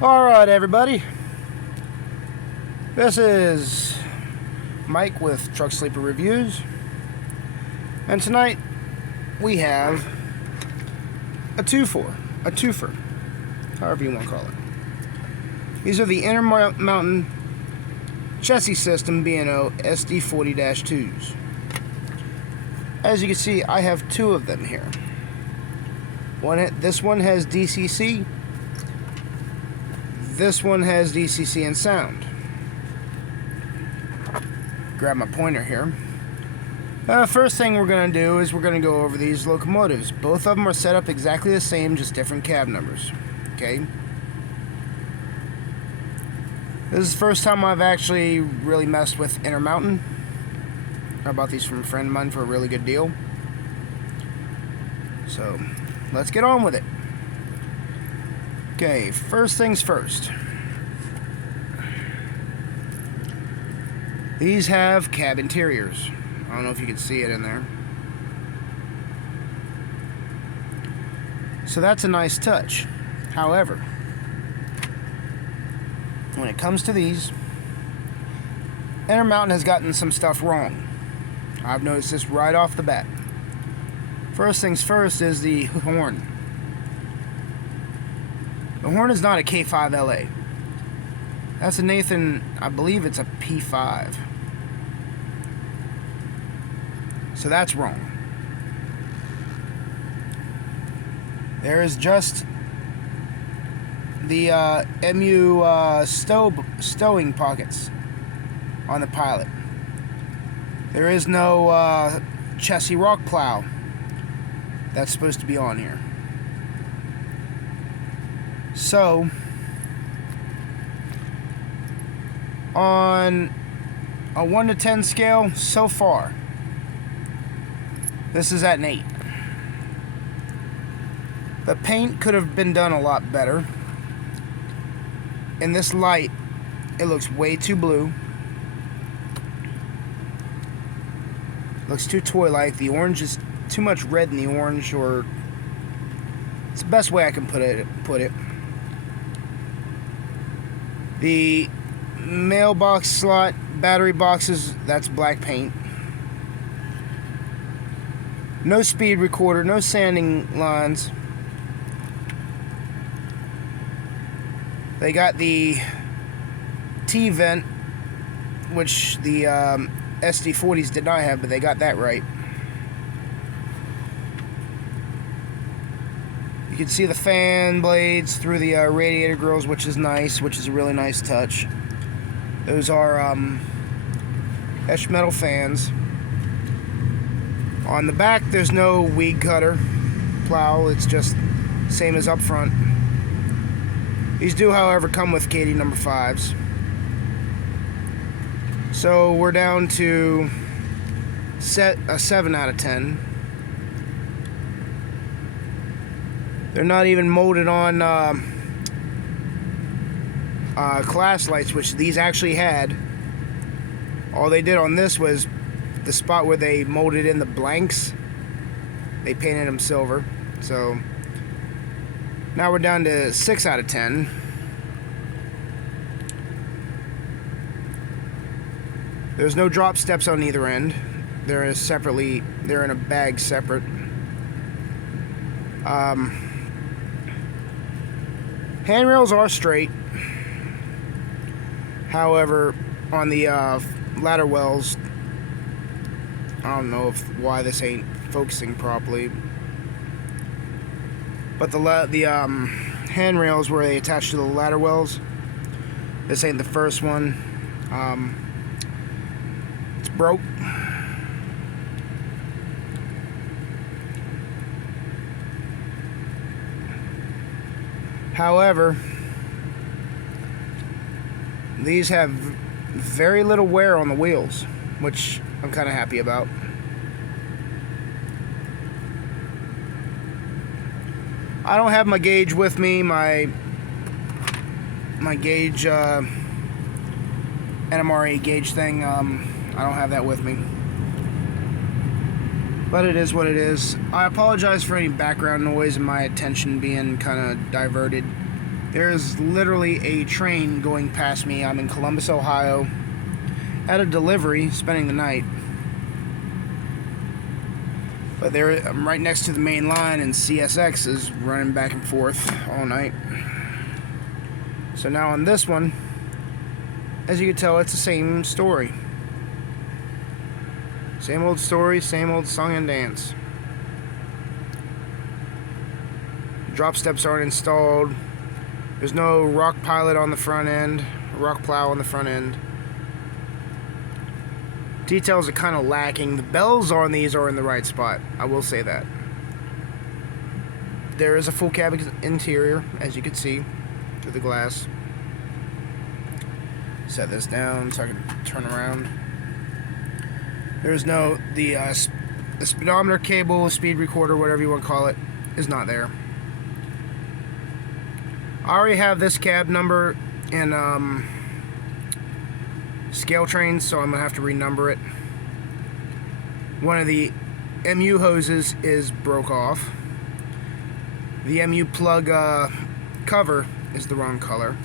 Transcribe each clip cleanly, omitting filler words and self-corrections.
Alright, everybody. This is Mike with Truck Sleeper Reviews. And tonight we have a twofer, however you want to call it. These are the Intermountain Chessie system B&O SD40-2s. As you can see, I have two of them here. This one has DCC. This one has DCC and sound. Grab my pointer here. First thing we're going to do is we're going to go over these locomotives. Both of them are set up exactly the same, just different cab numbers. Okay? This is the first time I've actually really messed with Intermountain. I bought these from a friend of mine for a really good deal. So, let's get on with it. Okay, first things first. These have cab interiors. I don't know if you can see it in there. So that's a nice touch. However, when it comes to these, Intermountain has gotten some stuff wrong. I've noticed this right off the bat. First things first is the horn. The horn is not a K5LA. That's a Nathan, I believe it's a P5. So that's wrong. There is just the MU stowing pockets on the Pilot. There is no Chessie rock plow that's supposed to be on here. So, on a 1 to 10 scale, so far, this is at an 8. The paint could have been done a lot better. In this light, it looks way too blue. Looks too toy-like. The orange is too much red in the orange, or it's the best way I can put it. The mailbox slot, battery boxes, that's black paint. No speed recorder, no sanding lines. They got the T-vent, which the SD40s did not have, but they got that right. You can see the fan blades through the radiator grills, which is nice, which is a really nice touch. Those are etched metal fans. On the back, there's no weed cutter plow. It's just same as up front. These do, however, come with KD number 5s. So we're down to a 7 out of 10. They're not even molded on class lights, which these actually had. All they did on this was the spot where they molded in the blanks, they painted them silver. So now we're down to 6 out of 10. There's no drop steps on either end. They're in a bag separate. Handrails are straight. However, on the ladder wells, I don't know why this ain't focusing properly. But the handrails where they attach to the ladder wells, this ain't the first one. It's broke. However, these have very little wear on the wheels, which I'm kind of happy about. I don't have my gauge with me, my gauge, NMRA gauge thing. I don't have that with me. But it is what it is. I apologize for any background noise and my attention being kind of diverted. There's literally a train going past me. I'm in Columbus, Ohio, at a delivery, spending the night. But there, I'm right next to the main line, and CSX is running back and forth all night. So now on this one, as you can tell, it's the same story. Same old story, same old song and dance. Drop steps aren't installed. There's no rock pilot on the front end, rock plow on the front end. Details are kind of lacking. The bells on these are in the right spot, I will say that. There is a full cab interior, as you can see through the glass. Set this down so I can turn around. There's no, the speedometer cable, speed recorder, whatever you want to call it, is not there. I already have this cab number in scale trains, so I'm going to have to renumber it. One of the MU hoses is broke off. The MU plug cover is the wrong color.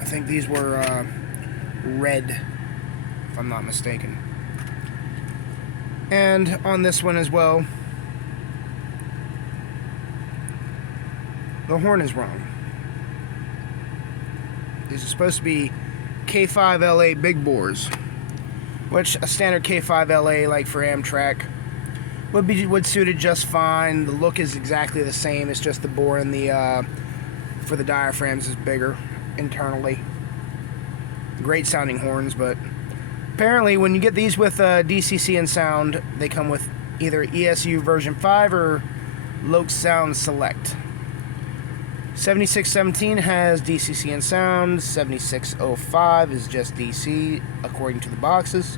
I think these were red, if I'm not mistaken. And on this one as well, the horn is wrong. These are supposed to be K5LA big bores, which a standard K5LA, like for Amtrak, would suit it just fine. The look is exactly the same. It's just the bore in the for the diaphragms is bigger internally. Great sounding horns, but apparently when you get these with DCC and sound, they come with either ESU version 5 or Loc Sound Select. 7617 has DCC and sound. 7605 is just DC, according to the boxes.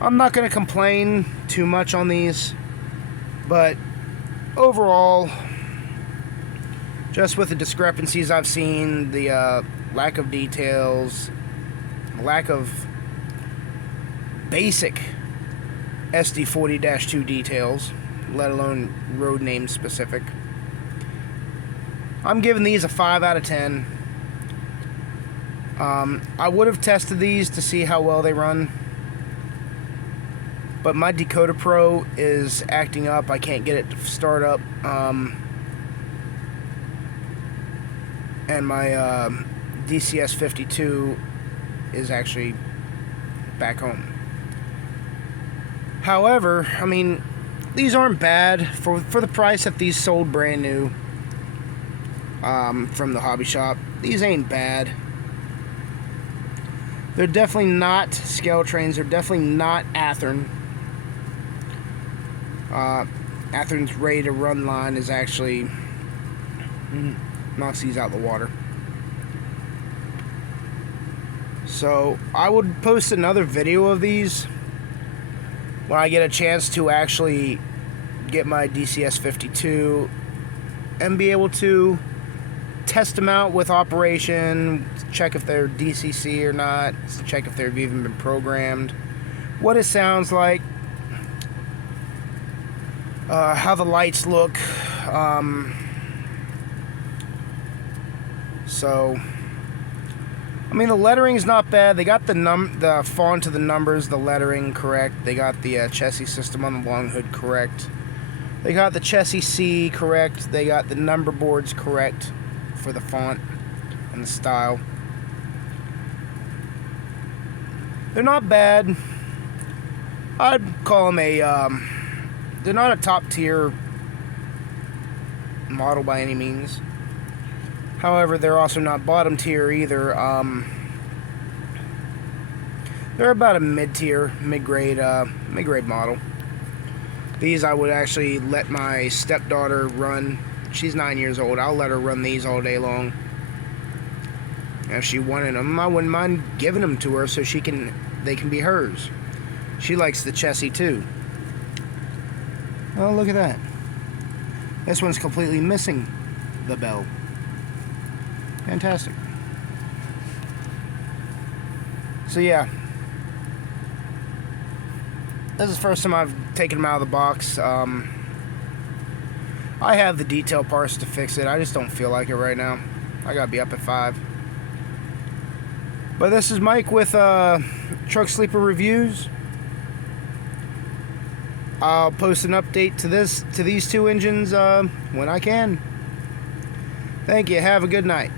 I'm not going to complain too much on these, but overall, just with the discrepancies I've seen, the lack of details, lack of basic SD40-2 details, let alone road name specific, I'm giving these a 5 out of 10. I would have tested these to see how well they run, but my Decoder Pro is acting up. I can't get it to start up. And my DCS52 is actually back home. However, I mean, these aren't bad for the price that these sold brand new from the hobby shop. These ain't bad. They're definitely not scale trains. They're definitely not Athearn. Athearn's ready to run line is actually knocks these out the water. So I would post another video of these when I get a chance to actually get my DCS52 and be able to test them out with operation, check if they're DCC or not, check if they've even been programmed, what it sounds like, how the lights look. So, I mean, the lettering is not bad. They got the font of the numbers, the lettering correct. They got the Chessie system on the long hood correct. They got the Chessie C correct. They got the number boards correct for the font and the style. They're not bad. I'd call them they're not a top tier model by any means. However, they're also not bottom tier either. They're about a mid-tier, mid-grade model. These I would actually let my stepdaughter run. She's 9 years old. I'll let her run these all day long. If she wanted them, I wouldn't mind giving them to her so they can be hers. She likes the Chessie too. Oh, look at that. This one's completely missing the bell. Fantastic. So yeah, this is the first time I've taken them out of the box. I have the detail parts to fix it. I just don't feel like it right now. I gotta be up at 5. But this is Mike with Truck Sleeper Reviews. I'll post an update to these two engines when I can. Thank you. Have a good night.